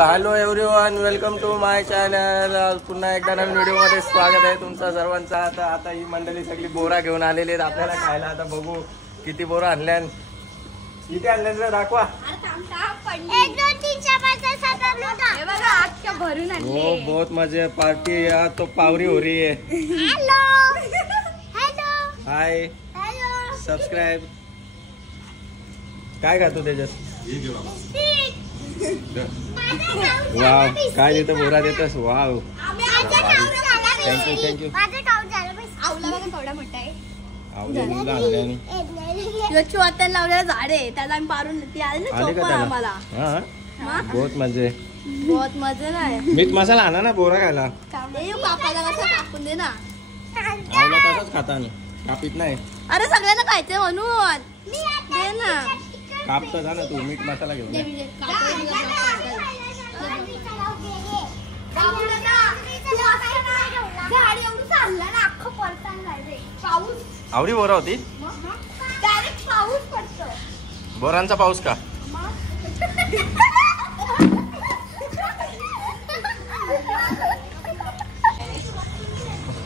Hello everyone, welcome to my channel. पुन्हा एकदा नवीन व्हिडिओमध्ये स्वागत आहे तुमचं सर्वांचं. आता ही मंडळी सगळी बोरा घेऊन आलेली आहेत आपल्याला खायला. आता बघू किती बोरा आणल्यान, किती आणल्यान रे दाखवा. हो, बहुत मजे पार्टी है. तो पावरी हो रही है. हाय, सबस्क्राईब. काय खातो त्याच्यात? वाव, काय देतं बोरा देतस. Wow, thank you thank you. लावलेलं झाड आहे त्याला आम्ही पारून आम्हाला. बहुत मजे, बहुत मजा नाही. मीठ मसाला आणा ना बोरा खायला. टाकून दे ना. आवला तसंच खाता नाही, कापीत नाही. अरे सगळ्यांना खायचंय म्हणून दे ना. कापतं जा ना तू, मीठ मसाला घेऊन आवडी बोरा होती. बोरांचा पाऊस का?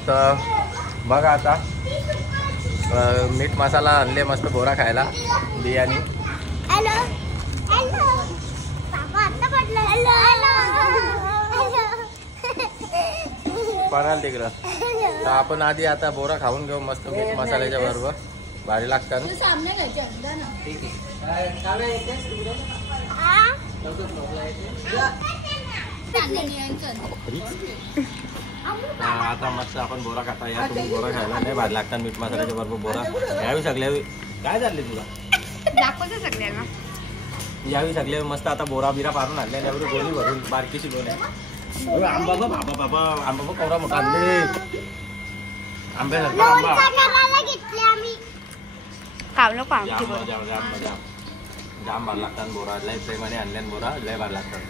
तर बघा आता मीठ मसाला आणले मस्त बोरा खायला. बिर्याणी पणाल तिकडं. तर आपण आधी आता बोरा खाऊन घेऊ मस्त मीठ मसाल्याच्या बरोबर. भारी लागतात. आता मस्त आपण बोरा खाता. या तुम्ही बोरा खायला नाही भारी लागतात मीठ मसाल्याच्या बरोबर बोरा. यावी सगळ्या काय झाले तुला सगळ्यांना यावी सगळे मस्त आता बोरा बिरा पारून आणले. एवढी गोणी भरून बारकीशी गोणी. आंबा बाबा बाबा आंबा कवरा मोठा आणले. आंबे जाम भार लागतात बोरा. लय प्रेमाने आणल्यान बोरा. लय भार लागतात.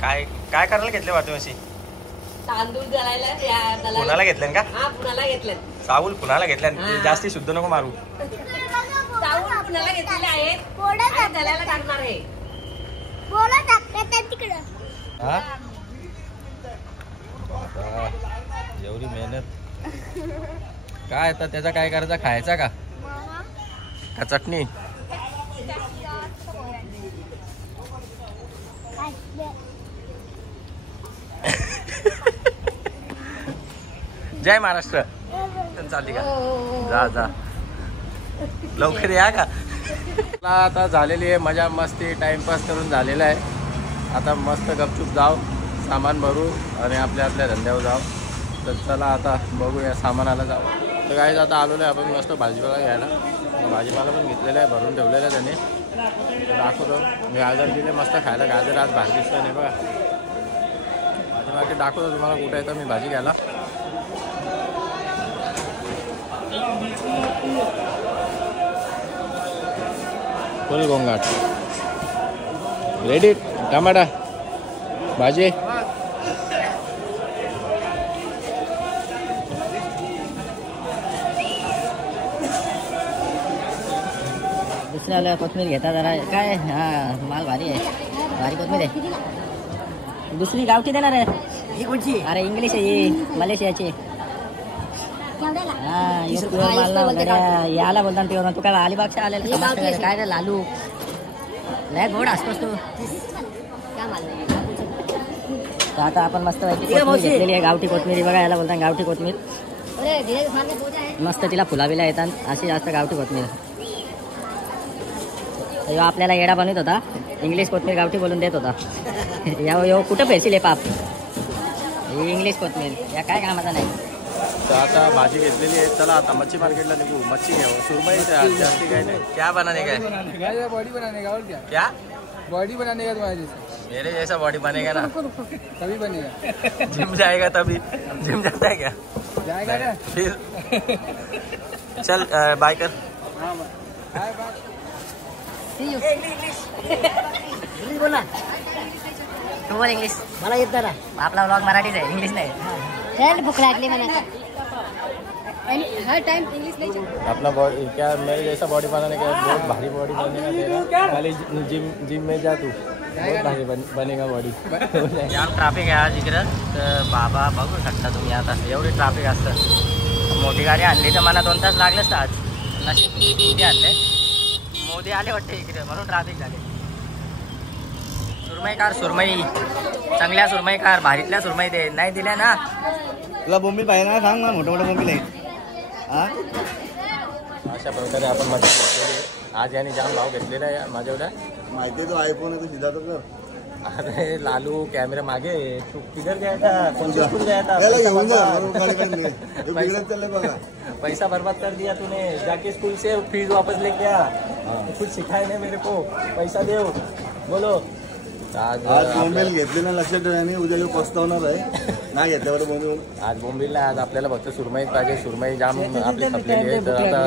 काय काय करायला घेतले वाटतं अशी? तांदूळ दळायला पुण्याला घेतल्यान का? हा, पुण्याला घेतल्यान. साऊल पुण्याला घेतल्यान. जास्ती शुद्ध नको मारू. तांदूळ पुण्याला घेतलेले आहेत. दळायला टाकणार आहे. एवढी मेहनत काय? आता त्याचा काय करायचा? खायचा का चटणी? जय महाराष्ट्र चालली का? जा जा लवकर या का. आता झालेली आहे मजा मस्ती, टाइमपास करून झालेला आहे. आता मस्त गपचूप जाऊ, सामान भरू आणि आपल्या आपल्या धंद्यावर जाऊ. तर चला आता बघूया सामानाला जाऊ. तर काय आता आलेलो आहे आपण मस्त भाजीपाला घ्यायला. भाजीपाला पण घेतलेला आहे, भरून ठेवलेला आहे त्याने. दाखवतो गाजर दिले मस्त खायला. गाजर आज भाजी दिसतं नाही बघा. भाजी दाखवतो तुम्हाला कुठे येतं मी भाजी घ्यायला. फुल गोंगाट रेडी. टमाटा भाजी दुसऱ्याला कोथमीर घेता जरा काय. हा माल भारी आहे, भारी कोथमीर आहे. दुसरी गावठी देणार आहे. ही कोणची? अरे इंग्लिश आहे ही, मलेशियाची. हा याला बोलता प्युअर. तू काय अलिबागच्या आलेला काय रे लालू? लय गोड असतोस तू. आता आपण मस्त घेतलेली आहे गावठी कोथमीर. बघा याला बोलता गावठी कोथमीर. मस्त तिला फुलाबिला येतात अशी जास्त गावठी कोथमीर. यो आपल्याला येडा बनवत होता, इंग्लिश कोथमीर गावठी बोलून देत होता. यो कुठं पेरशील हे पाप? ही इंग्लिश कोथमीर या काय कामाचा नाही. तर आता भाजी घेतलेली आहे. चला आता मच्छी मार्केटला निघू. मच्छी घ्यावं. सुरमई जास्ती काय नाही. क्या बनाने का? बॉडी बनाने का और क्या? क्या बॉडी बनाने का तुम्हारे जैसा? मेरे जैसा बॉडी बनेगा ना तभी बनेगा. जिम जाएगा तभी. जिम जाता है क्या? जाएगा ना फिर चल बाय कर. हाँ बाय बाय. इंग्लिश बोल ना. तू बोल इंग्लिश. मला येत ना. आपला व्लॉग मराठीच आहे, इंग्लिश नाही. भूक लागली मला. हर टाइम इंग्लिश नहीं चलता। अपना बॉडी क्या मेरे जैसा बॉडी बनाने का बहुत भारी बॉडी बनेगा तेरा, खाली जिम में जा तू, बहुत भारी बनेगा बॉडी. जाम ट्रॅफिक आहे आज इकडं. तर बाबा बघू शकता तुम्ही आता एवढी ट्रॅफिक असतं. मोठी गाडी आणली तर मला 2 तास लागलेच. आज नशीब मोदी आणले, मोदी आले वाटते इकडे म्हणून ट्रॅफिक झाले. सुरमई कार, सुरमई चांगल्या सुरमई कार, भारीतल्या सुरमई दे. नाही दिल्या ना तुला बोंबील पाहिजे ना, सांग ना, मोठं मोठं बोंबील आहे. हा अशा प्रकारे आपण मच्छी घेतलेली. आज याने जाम भाव घेतलेला आहे माझ्याकडे. माहिती आहे तो आयफोन आहे तो सीधा तो कर. अरे लालू कॅमेरा मागे, तू किधर गया था, कौन सा स्कूल गया था? पैसा बर्बाद कर दिया तूने, जाके स्कूल से फीस वापस लेके आ. कुछ सिखाए नहीं मेरे को, पैसा दे बोलो. आज बोंबील घेतली ना, लक्षात ठेवा, आणि उद्या येऊ पस्तावणार आहे नाही घेतल्यावर बोंबील. आज बोंबीला आज आपल्याला फक्त सुरमई पाहिजे. सुरमई जाम आपली खपलेली आहे. तर आता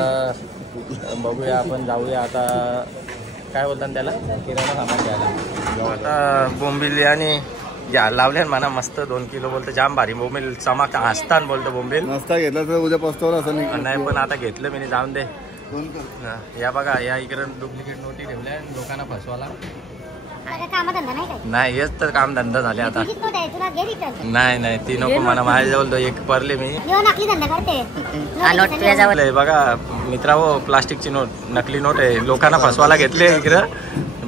बघूया, आपण जाऊया आता काय बोलतात त्याला, किराणा सामान घ्यायला. आता बोंबील आणि घ्या लावले म्हणा मस्त 2 किलो बोलतो. जाम भारी बोंबील चमक असताना बोलतो बोंबील. नसता घेतला तर उद्या पस्तावर असं नाही, पण आता घेतलं मी, जाऊन दे. या बघा, या इकडे डुप्लिकेट नोटी ठेवल्या लोकांना फसवाला. नाही हेच तर काम धंदा झाले आता. नाही ती नको म्हणा, माझ्याजवळ एक परले मी. बघा मित्रा, हो प्लास्टिकची नोट, नकली नोट आहे. लोकांना फसवायला घेतले इकडं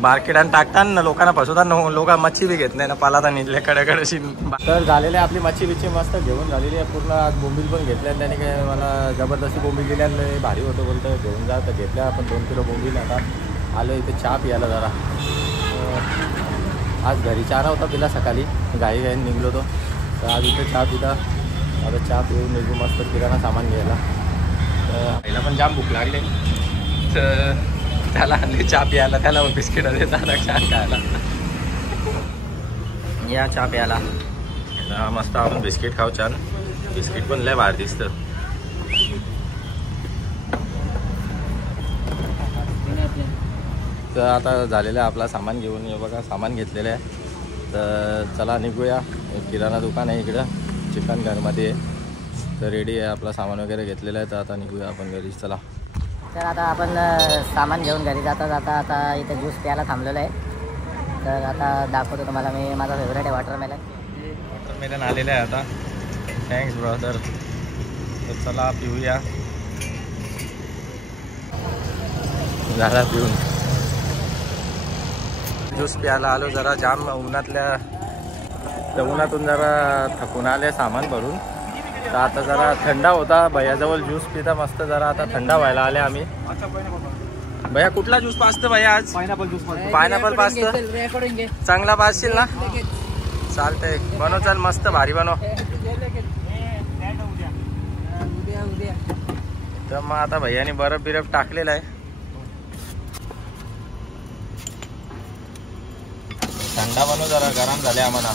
मार्केटात टाकताना, लोकांना फसवताना लोक मच्छी बी घेत नाही ना, पालाता निघले कडेकडेशी. तर झालेले आपली मच्छी बिच्छी मस्त घेऊन झालेली आहे पूर्ण. आज बोंबील पण घेतल्या, त्याने काय मला जबरदस्ती बोंबील दिल्यानं भारी होतं बोलतं, घेऊन जा. तर घेतल्या आपण 2 किलो बोंबील. आता आलो इथे चहा प्यायला जरा. आज घरी चहा नव्हता पिला, सकाळी घाई निघलो तो. तर आज इथे चहा पिता. आता चहा पिऊन निघू मस्त किराणा सामान घ्यायला. तर आईला पण जाम भूक लागली, तर त्याला आणली चहा प्यायला. त्याला बिस्किट देत आता चहा खायला. या चहा प्यायला मस्त आपण बिस्किट खाऊ. छान बिस्किट पण लय भारी दिसतं. तर आता झालेलं आहे आपला सामान घेऊन. ये बघा सामान घेतलेलं आहे. तर चला निघूया. किराणा दुकान आहे इकडं, चिकन घरमध्ये आहे. तर रेडी आहे, आपला सामान वगैरे घेतलेलं आहे. तर आता निघूया आपण घरी. चला. तर आता आपण सामान घेऊन घरी जाता जाता आता इथे ज्यूस प्यायला थांबलेलं आहे. तर आता दाखवतो तुम्हाला मी, माझा फेवरेट आहे वॉटरमेलन. वॉटरमेलन आलेलं आहे आता. Thanks brother. तर चला पिऊया. झाला पिऊन. ज्यूस प्यायला आलो. जरा जाम उन्हातून जरा थकून आले सामान भरून. तर आता जरा थंडा होता भैयाजवळ, ज्यूस पिता मस्त. जरा आता थंडा व्हायला आले आम्ही. भैया कुठला ज्यूस पाचतं भैया आज? पायनॅपल पाचतं. चांगला पाचशील ना? चालतंय, बनव. चल मस्त भारी बनव. तर मग आता भैयाने बर्फ बिरफ टाकलेला आहे. ठंडा बनव जरा, गरम झाले आम्हाला.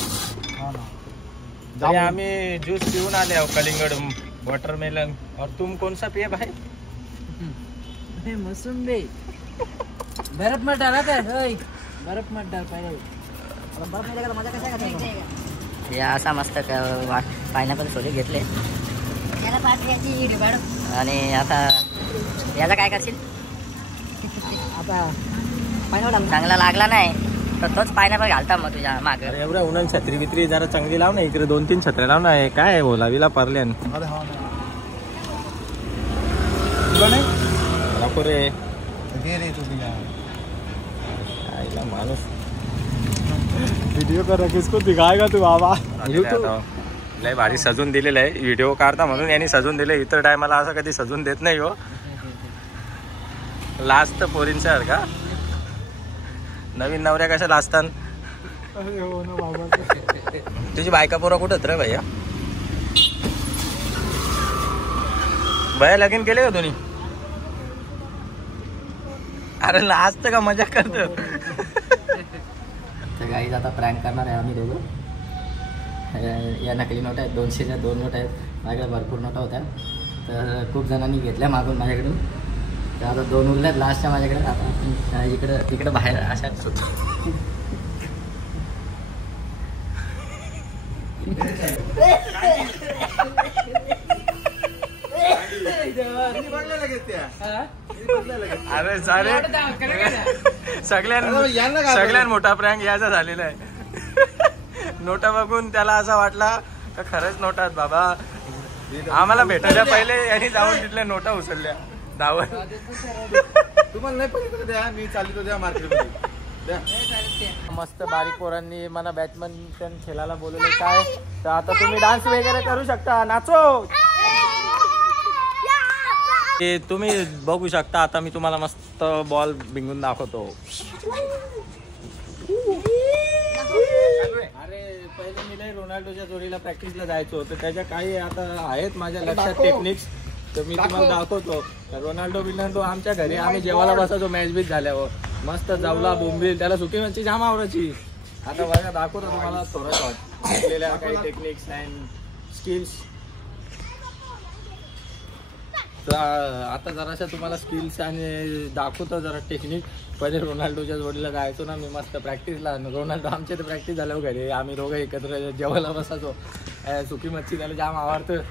आम्ही ज्यूस पिऊन आले आहो, कलिंगड वॉटरमेलन. और तुम कौन सा पिए भाई? मौसम्बी. बर्फ मत डाला था, बर्फ मत डाल पाहिजे. या असा मस्त पायनॅपल सोले घेतले. आणि आता याचा काय करशील? आता चांगला लागला नाही तर तोच पायनॅपल घालता मग तुझ्या मागे. एवढ्या उन्हाळी छत्री बित्री जरा चांगली लाव ना. इकडे 2-3 छत्र्या लाव ना. काय आहे बोलावीला परले नको रे. माणूस व्हिडिओ कर, किसको दिखाएगा तू बाबा? लय भारी सजून दिलेलं आहे. व्हिडिओ काढता म्हणून यांनी सजून दिले. इतर टायमाला असं कधी सजून देत नाही हो. लास्ट पोरींचं का नवीन नवऱ्या कशा लाजतात. तुझी बायका पोरा कुठं रे भैया? भैया लगीन केले का तुम्ही? अरे लाजतं का, मजा करतो. तर गाईज आता प्रँक करणार आहे आम्ही दोघं. या नकली नोट आहेत, 200च्या 2 नोट आहेत. माझ्याकडे भरपूर नोटा होत्या, तर खूप जणांनी घेतल्या मागून माझ्याकडून. तर आता 2 उरल्यात लास्टच्या माझ्याकडे. आता इकडं बाहेर अशाच होतो. अरे सारे सगळ्यात मोठा प्रँक याचा झालेला आहे. नोटा बघून त्याला असा वाटला का खरंच नोटा आहेत बाबा. आम्हाला भेटायच्या पहिले यांनी जाऊन तिथल्या नोटा उचलल्या धावत. तुम्हाला नाही पाहिजे द्या, मी चालतो त्या मार्केटमध्ये. मस्त बारीक पोरांनी मला बॅडमिंटन खेळायला बोलवले काय, तर आता तुम्ही डान्स वगैरे करू शकता, नाचो. ते तुम्ही बघू शकता. आता मी तुम्हाला मस्त बॉल बिंगून दाखवतो. अरे पहिले मी लय रोनाल्डोच्या जोडीला प्रॅक्टिसला जायचो, तर त्याच्या काही आता आहेत माझ्या लक्षात टेक्निक्स, तर मी तुम्हाला दाखवतो. रोनाल्डो आमच्या घरी आम्ही जेवायला बसायचो मॅच बीच झाल्यावर. मस्त जवला बोंबील त्याला सुकी मच्छी जाम आवडायची. आता बघा दाखवतो तुम्हाला थोडं शिकलेल्या काही टेक्निक्स अँड स्किल्स. आता जराशा तुम्हाला स्किल्स आणि दाखवतो जरा टेक्निक. पहिले रोनाल्डोच्या जोडीला जायचो ना मी मस्त प्रॅक्टिसला. रोनाल्डो आमच्या तर प्रॅक्टिस झाल्यावर घरी आम्ही दोघं एकत्र जेवायला बसायचो. सुकी मच्छी त्याला जाम आवडतं.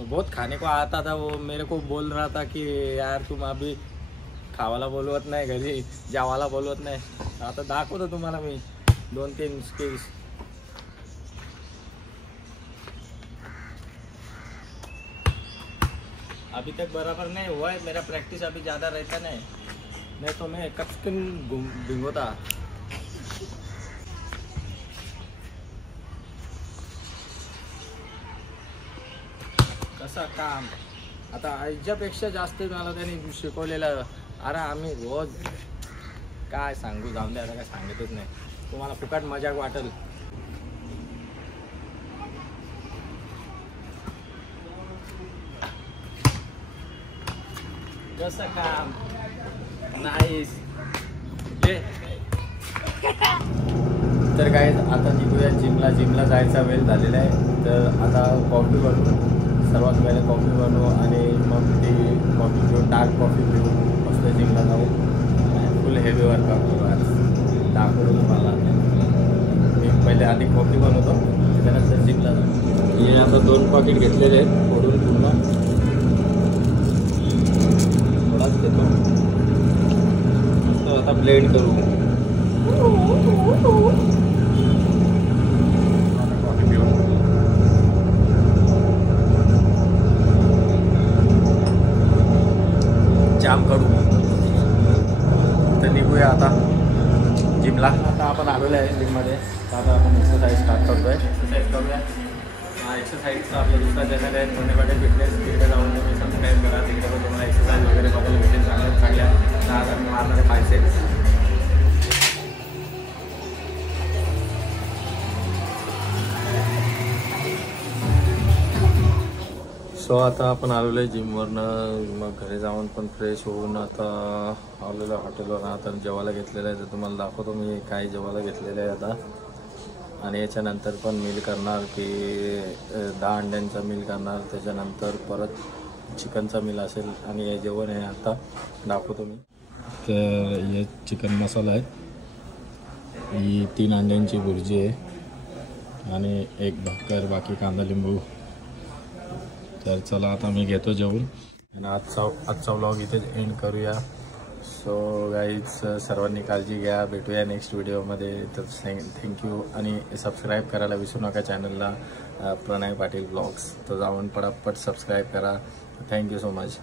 बहुत खाने को आता था वो, मेरे को बोल रहा था कि यार तुम अभी खावाला बोलवत नाही घरी, जेवायला बोलवत नाही. आता दाखवतो तुम्हाला मी 2-3 स्किल्स. अभी तक बराबर नहीं हुआ है मेरा, प्रैक्टिस अभी ज़्यादा रहता नहीं तो मैं कचकन भिंगोता. कसं काम आता याच्यापेक्षा जास्त मला त्यांनी शिकवलेलं. अरे आम्ही रोज काय सांगू, जाऊन द्या आता काय सांगितच नाही. तुम्हाला फुकट मजाक वाटेल. कसं काम नाईस. तर काय आता निघूया जिमला जायचा वेळ झालेला आहे. तर आता कॉफी बनवू, सर्वात पहिले कॉफी बनवू आणि मग ती कॉफी घेऊन डार्क कॉफी पिऊन मस्त जिमला जाऊ. फुल हेवी वर्कआउट करू. आज दाखवतो तुम्हाला. मी पहिले आधी कॉफी बनवतो, त्याच्यानंतर जिमला जाऊ. हे आता 2 पॉकेट घेतलेले आहेत फोडून पूर्ण. थोडाच घेतो. तर आता ब्लेंड करू. कॉफी पिऊन जाम करू. तर निघूया आता जिमला. आता आपण आलेलो आहे जिममध्ये. तर आता आपण एक्सरसाइज स्टार्ट करतो आहे. एक्सरसाइज करूया. हा एक्सरसाइजचा आपला दुसरा चॅनल आहे धोनीपाटे फिटनेस. तिकडे जाऊन तुम्ही सबस्क्राईब करा. तिकडे पण तुम्हाला एक्सरसाइज वगैरे बघायला भेटेल चांगल्या मारणारे पाहिजे. सो आता आपण आलेलो आहे जिमवरनं. मग घरी जाऊन पण फ्रेश होऊन आता आलेलो आहे हॉटेलवर. आता जेवायला घेतलेलं आहे, तर तुम्हाला दाखवतो मी काय जेवायला घेतलेलं आहे आता. आणि याच्यानंतर पण मील करणार की 10 अंड्यांचा मील करणार. त्याच्यानंतर परत चिकनचा मील असेल. आणि हे जेवण आहे आता दाखवतो मी. तर हे चिकन मसाला आहे, ही 3 अंड्यांची भुर्जी आहे आणि 1 भाकर, बाकी कांदा लिंबू. तर चला आता मी घेतो जेवून आणि आजचा व्लॉग इथेच एंड करूया. सो गाईज सर्वांनी काळजी घ्या. भेटूया नेक्स्ट व्हिडिओमध्ये. तर थँक्यू. आणि सबस्क्राईब करायला विसरू नका चॅनलला प्रणय पाटील ब्लॉग्स. तर जाऊन पटापट सबस्क्राईब करा. Thank you so much.